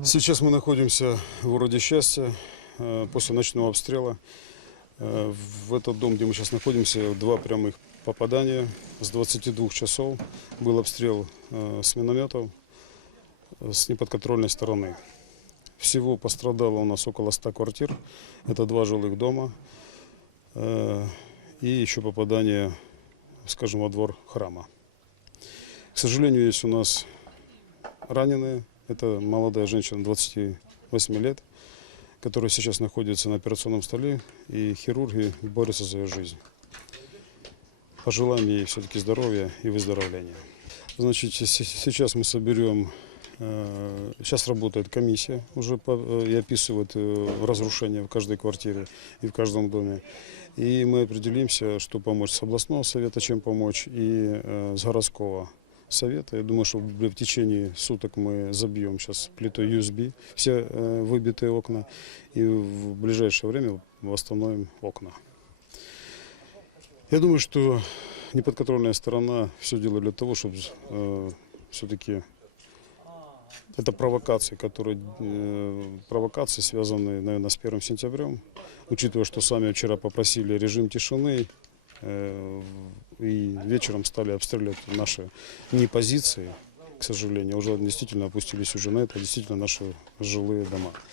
Сейчас мы находимся в городе Счастье э, после ночного обстрела. Э, В этот дом, где мы сейчас находимся, два прямых попадания. С 22 часов был обстрел э, с минометов с неподконтрольной стороны. Всего пострадало у нас около 100 квартир. Это два жилых дома. И еще попадание, скажем, во двор храма. К сожалению, есть у нас раненые. Это молодая женщина 28 лет, которая сейчас находится на операционном столе, и хирурги борются за ее жизнь. Пожелаем ей все-таки здоровья и выздоровления. Значит, сейчас мы соберем, э, сейчас работает комиссия уже э, и описывает э, разрушения в каждой квартире и в каждом доме. И мы определимся, что помочь с областного совета, чем помочь, и с городского совета. Я думаю, что в течение суток мы забьем сейчас плитой USB все э, выбитые окна и в ближайшее время восстановим окна. Я думаю, что неподконтрольная сторона все делает для того, чтобы все-таки это провокации, которые э, провокации связанные, наверное, с 1 сентябрем, учитывая, что сами вчера попросили режим тишины э, и вечером стали обстреливать наши не позиции, к сожалению, уже действительно опустились уже на это, действительно наши жилые дома.